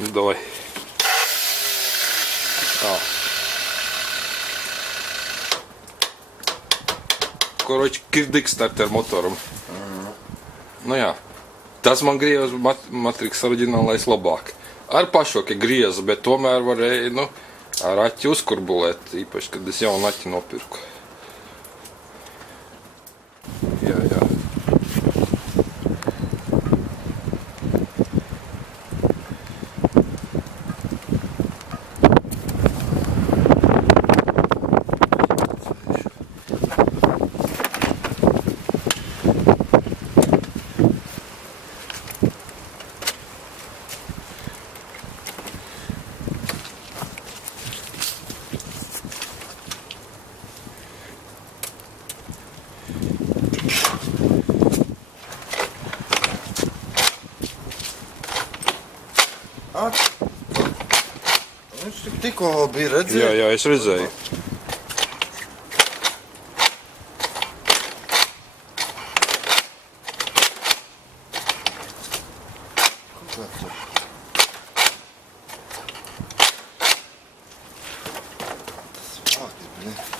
Ну, давай. Корotši, kirdīgs start ar motoram. Nu jā. Tas man griez Matrix oriģinālais labāk. Ar pašoki grieza, bet tomēr varēja, nu, ar aķi uzkurbulēt, īpaši, kad es jaunu aķi nopirku. Jā. Viņš tikko bija redzējis. Jā, es redzēju. Tas vārds,